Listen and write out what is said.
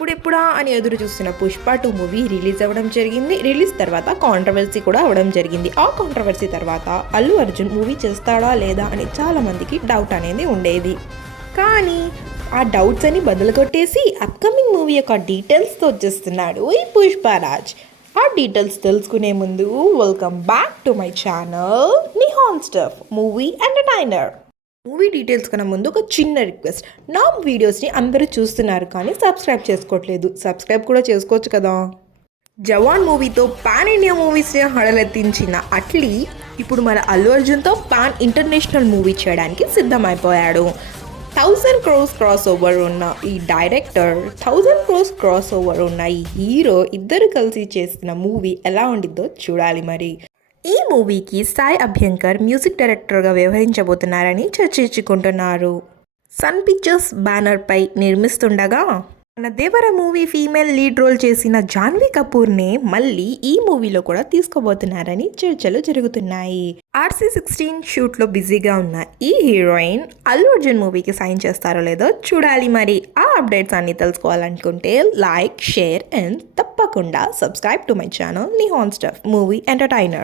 ఎప్పుడెప్పుడా అని ఎదురు చూస్తున్న పుష్ప 2 మూవీ రిలీజ్ అవ్వడం జరిగింది. రిలీజ్ తర్వాత కాంట్రవర్సీ కూడా అవ్వడం జరిగింది. ఆ కాంట్రవర్సీ తర్వాత అల్లు అర్జున్ మూవీ చేస్తాడా లేదా అని చాలా మందికి డౌట్ అనేది ఉండేది. కానీ ఆ డౌట్స్ అని బదులు కొట్టేసి అప్కమింగ్ మూవీ యొక్క డీటెయిల్స్తో వచ్చేస్తున్నాడు ఈ పుష్పరాజ్. ఆ డీటెయిల్స్ తెలుసుకునే ముందు welcome back to my channel Nihan stuff movie entertainer. Movie details కన్నా ముందు ఒక చిన్న రిక్వెస్ట్, నా వీడియోస్ని అందరూ చూస్తున్నారు కానీ సబ్స్క్రైబ్ చేసుకోవట్లేదు. సబ్స్క్రైబ్ కూడా చేసుకోవచ్చు కదా. జవాన్ మూవీతో పాన్ ఇండియా మూవీస్ని హడలెత్తించిన అట్లీ ఇప్పుడు మన అల్లు అర్జున్తో పాన్ ఇంటర్నేషనల్ మూవీ చేయడానికి సిద్ధమైపోయాడు. 1000 crores క్రాస్ ఓవర్ ఉన్న ఈ డైరెక్టర్, 1000 crores క్రాస్ ఓవర్ ఉన్న ఈ హీరో ఇద్దరు కలిసి చేసిన మూవీ ఎలా ఉండిద్దో చూడాలి. మరి ఈ మూవీకి సాయి అభ్యంకర్ మ్యూజిక్ డైరెక్టర్గా వ్యవహరించబోతున్నారని చర్చించుకుంటున్నారు. సన్ పిక్చర్స్ బ్యానర్పై నిర్మిస్తుండగా మన దేవర మూవీ ఫీమేల్ లీడ్ రోల్ చేసిన జాన్వీ కపూర్నే మళ్ళీ ఈ మూవీలో కూడా తీసుకోబోతున్నారని చర్చలు జరుగుతున్నాయి. RC16 షూట్లో బిజీగా ఉన్న ఈ హీరోయిన్ అల్లు అర్జున్ మూవీకి సైన్ చేస్తారో లేదో చూడాలి. మరి ఆ అప్డేట్స్ అన్ని తెలుసుకోవాలనుకుంటే లైక్, షేర్ అండ్ తప్పకుండా subscribe to my channel Nihan stuff movie entertainer.